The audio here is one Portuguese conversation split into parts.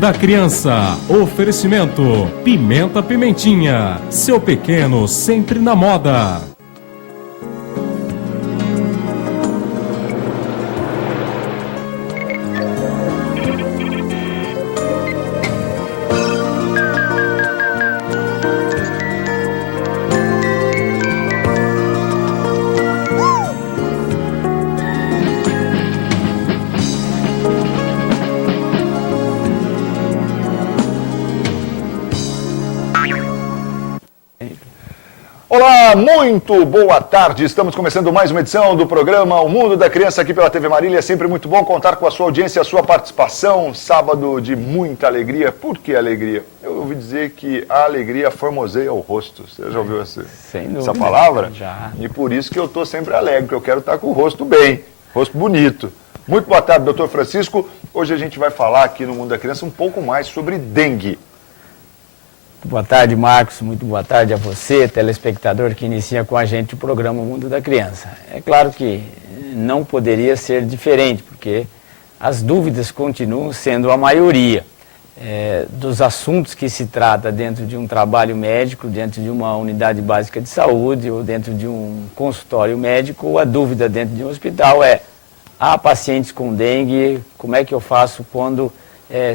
Da criança, oferecimento Pimenta Pimentinha, seu pequeno sempre na moda. Olá, muito boa tarde. Estamos começando mais uma edição do programa O Mundo da Criança aqui pela TV Marília. É sempre muito bom contar com a sua audiência, a sua participação. Sábado de muita alegria. Por que alegria? Eu ouvi dizer que a alegria formoseia o rosto. Você já ouviu essa palavra? Já. E por isso que eu estou sempre alegre, porque eu quero estar com o rosto bem, rosto bonito. Muito boa tarde, doutor Francisco. Hoje a gente vai falar aqui no Mundo da Criança um pouco mais sobre dengue. Boa tarde, Marcos. Muito boa tarde a você, telespectador que inicia com a gente o programa O Mundo da Criança. É claro que não poderia ser diferente, porque as dúvidas continuam sendo a maioria dos assuntos que se trata dentro de um trabalho médico, dentro de uma unidade básica de saúde ou dentro de um consultório médico, ou a dúvida dentro de um hospital há pacientes com dengue, como é que eu faço quando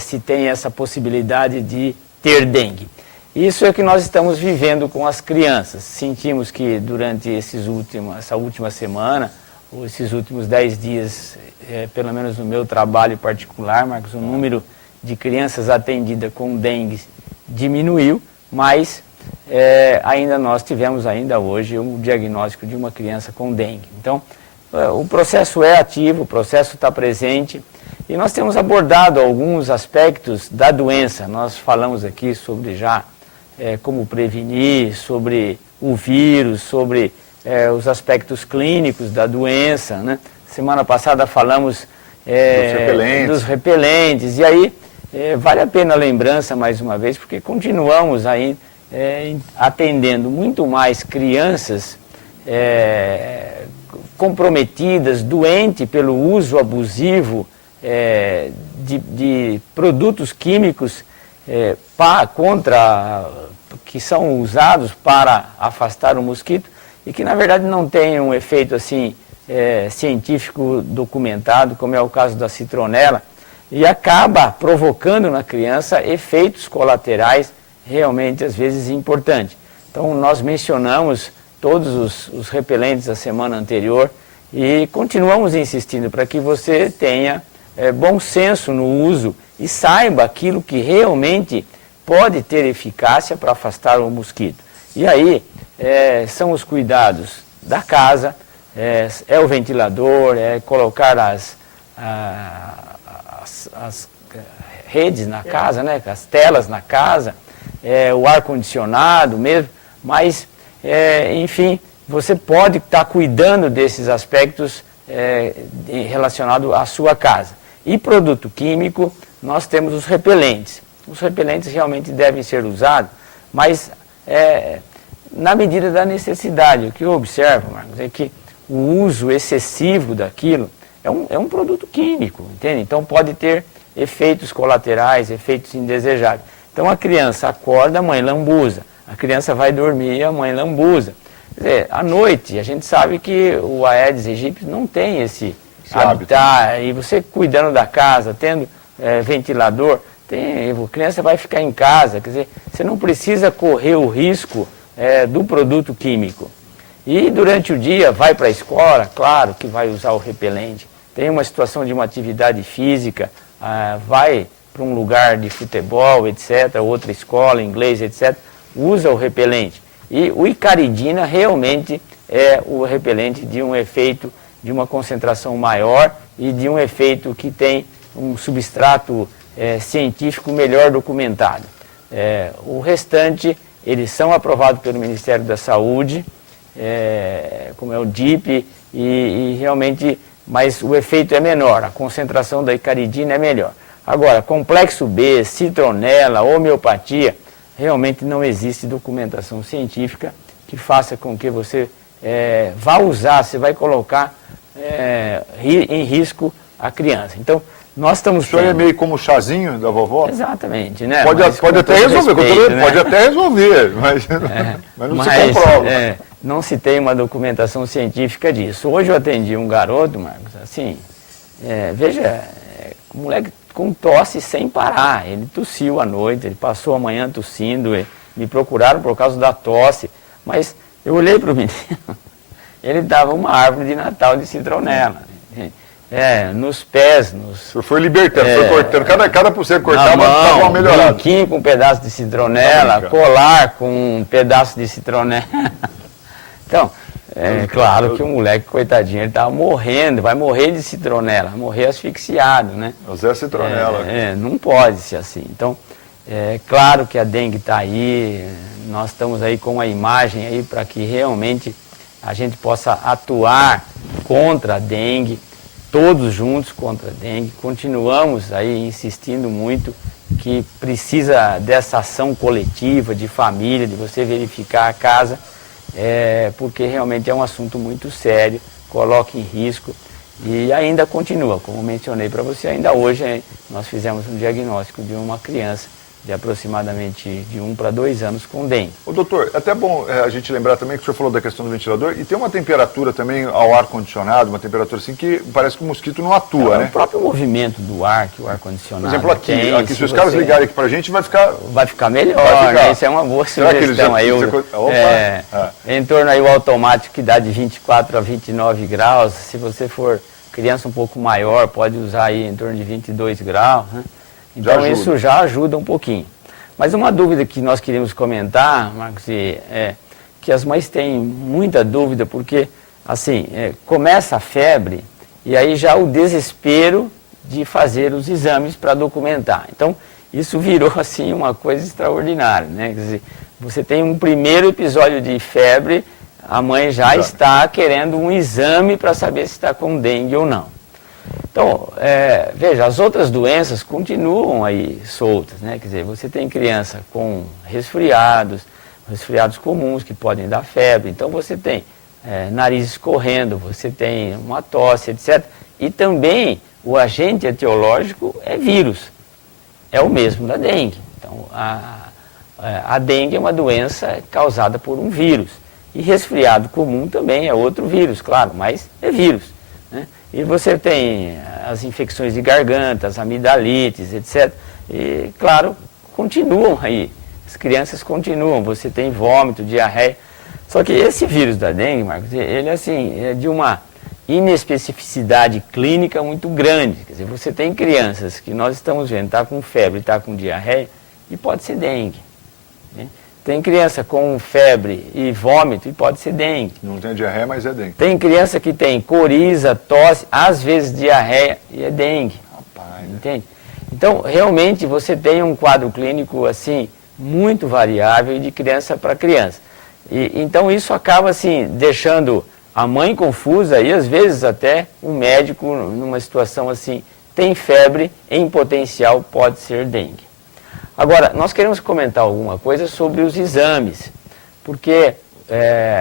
se tem essa possibilidade de ter dengue? Isso é o que nós estamos vivendo com as crianças. Sentimos que durante essa última semana, ou esses últimos 10 dias, pelo menos no meu trabalho particular, Marcos, o número de crianças atendidas com dengue diminuiu, mas ainda nós tivemos ainda hoje o diagnóstico de uma criança com dengue. Então, o processo é ativo, o processo está presente, e nós temos abordado alguns aspectos da doença. Nós falamos aqui sobre como prevenir, sobre o vírus, sobre os aspectos clínicos da doença, né? Semana passada falamos dos repelentes, e aí vale a pena a lembrança mais uma vez, porque continuamos aí atendendo muito mais crianças comprometidas, doentes pelo uso abusivo de produtos químicos que são usados para afastar o mosquito e que na verdade não tem um efeito assim científico documentado, como é o caso da citronela, e acaba provocando na criança efeitos colaterais realmente às vezes importantes. Então nós mencionamos todos os repelentes da semana anterior e continuamos insistindo para que você tenha bom senso no uso e saiba aquilo que realmente pode ter eficácia para afastar o mosquito. E aí são os cuidados da casa, é o ventilador, é colocar as redes na casa, né, as telas na casa, o ar-condicionado mesmo, mas, enfim, você pode estar cuidando desses aspectos relacionados à sua casa. E produto químico, nós temos os repelentes. Os repelentes realmente devem ser usados, mas na medida da necessidade. O que eu observo, Marcos, é que o uso excessivo daquilo é um produto químico, entende? Então pode ter efeitos colaterais, efeitos indesejáveis. Então a criança acorda, a mãe lambuza. A criança vai dormir, a mãe lambuza. Quer dizer, à noite, a gente sabe que o Aedes aegypti não tem esse habitat, e você cuidando da casa, tendo ventilador, a criança vai ficar em casa, quer dizer, você não precisa correr o risco do produto químico. E durante o dia vai para a escola, claro que vai usar o repelente. Tem uma situação de uma atividade física, vai para um lugar de futebol, etc., outra escola, inglês, etc., usa o repelente. E o icaridina realmente é o repelente de um efeito, de uma concentração maior e de um efeito que tem um substrato científico melhor documentado. O restante, eles são aprovados pelo Ministério da Saúde, como é o DIP, e realmente, mas o efeito é menor, a concentração da icaridina é melhor. Agora, complexo B, citronela, homeopatia, realmente não existe documentação científica que faça com que você vá usar, você vai colocar em risco a criança. Então, nós estamos O senhor é meio como o chazinho da vovó? Exatamente, né? Pode até resolver, respeito, né? pode até resolver, mas não se comprova. Não se tem uma documentação científica disso. Hoje eu atendi um garoto, Marcos, assim, veja, o moleque com tosse sem parar. Ele tossiu à noite, ele passou a manhã tossindo, me procuraram por causa da tosse, mas eu olhei para o menino, ele dava uma árvore de Natal de citronela. Nos pés, O senhor foi libertando, foi cortando, cada por cento cortava, dava uma melhorada. Brinquinho com um pedaço de citronela, colar com um pedaço de citronela. Então, claro que o moleque, coitadinho, ele estava morrendo, vai morrer de citronela, morrer asfixiado, né? O Zé Citronela. Não pode ser assim. Então, claro que a dengue está aí, nós estamos aí com a imagem aí para que realmente a gente possa atuar contra a dengue, todos juntos contra a dengue. Continuamos aí insistindo muito que precisa dessa ação coletiva, de família, de você verificar a casa, porque realmente é um assunto muito sério, coloca em risco e ainda continua, como mencionei para você, ainda hoje nós fizemos um diagnóstico de uma criança de aproximadamente de 1 para 2 anos com dengue. Ô, doutor, é até bom a gente lembrar também que o senhor falou da questão do ventilador e tem uma temperatura também ao ar-condicionado, uma temperatura assim que parece que o mosquito não atua, né? O próprio movimento do ar que o ar-condicionado Por exemplo, aqui se os caras ligarem aqui pra gente, vai ficar melhor, vai ficar. né? Isso é uma boa sugestão. Aí, em torno aí o automático que dá de 24 a 29 graus, se você for criança um pouco maior, pode usar aí em torno de 22 graus, né? Então isso já ajuda um pouquinho. Mas uma dúvida que nós queríamos comentar, Marcos, é que as mães têm muita dúvida, porque assim, começa a febre e aí já o desespero de fazer os exames para documentar. Então, isso virou assim uma coisa extraordinária, né? Quer dizer, você tem um primeiro episódio de febre, a mãe já está querendo um exame para saber se está com dengue ou não. Então, veja, as outras doenças continuam aí soltas, né? Quer dizer, você tem criança com resfriados comuns que podem dar febre, então você tem nariz escorrendo, você tem uma tosse, etc. E também o agente etiológico é vírus, é o mesmo da dengue. Então, a dengue é uma doença causada por um vírus. E resfriado comum também é outro vírus, claro, mas é vírus, né? E você tem as infecções de garganta, as amidalites, etc. E, claro, continuam aí. As crianças continuam. Você tem vômito, diarreia. Só que esse vírus da dengue, Marcos, ele assim, é de uma inespecificidade clínica muito grande. Quer dizer, você tem crianças que nós estamos vendo, está com febre, está com diarreia, e pode ser dengue, né? Tem criança com febre e vômito e pode ser dengue. Não tem diarreia, mas é dengue. Tem criança que tem coriza, tosse, às vezes diarreia e é dengue. Rapaz, entende? Então, realmente, você tem um quadro clínico, assim, muito variável e de criança para criança. Então, isso acaba, assim, deixando a mãe confusa e, às vezes, até o médico, numa situação assim, tem febre, em potencial pode ser dengue. Agora, nós queremos comentar alguma coisa sobre os exames, porque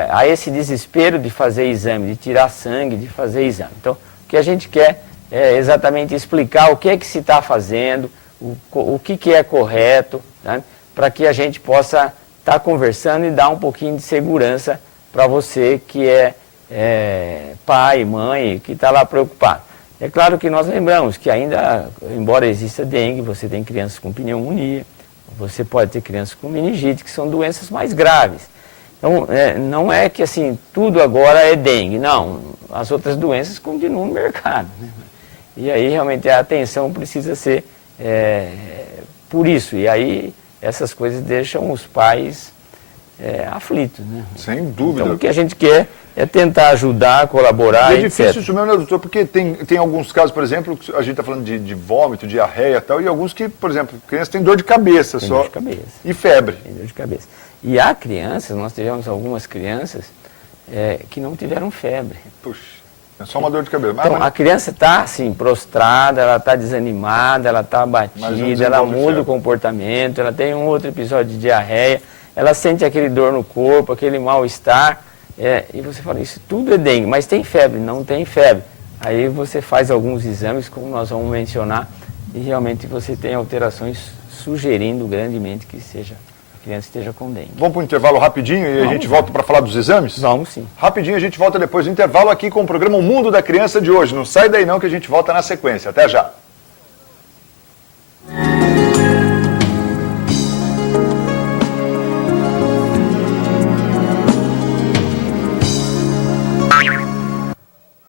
há esse desespero de fazer exame, de tirar sangue, de fazer exame. Então, o que a gente quer é exatamente explicar o que é que se está fazendo, o que é correto, né, para que a gente possa estar conversando e dar um pouquinho de segurança para você que é pai, mãe, que está lá preocupado. É claro que nós lembramos que ainda, embora exista dengue, você tem crianças com pneumonia, você pode ter crianças com meningite, que são doenças mais graves. Então, não é que assim, tudo agora é dengue, não. As outras doenças continuam no mercado, né? E aí realmente a atenção precisa ser por isso. E aí essas coisas deixam os pais aflitos, né? Sem dúvida. Então o que a gente quer é tentar ajudar, colaborar, é difícil etc. isso mesmo, né, doutor? Porque tem alguns casos, por exemplo, que a gente está falando de vômito, diarreia e tal, e alguns que, por exemplo, criança tem dor de cabeça Tem só. dor de cabeça. E febre. Tem dor de cabeça. E há crianças, nós tivemos algumas crianças que não tiveram febre. Puxa, é só uma dor de cabeça. Então, a criança está assim, prostrada, ela está desanimada, ela está abatida, ela muda o comportamento, ela tem um outro episódio de diarreia, ela sente aquele dor no corpo, aquele mal-estar, e você fala, isso tudo é dengue, mas tem febre? Não tem febre. Aí você faz alguns exames, como nós vamos mencionar, e realmente você tem alterações sugerindo grandemente que a criança esteja com dengue. Vamos para um intervalo rapidinho e a gente volta para falar dos exames? Vamos sim. Rapidinho a gente volta depois do intervalo aqui com o programa O Mundo da Criança de hoje. Não sai daí não que a gente volta na sequência. Até já.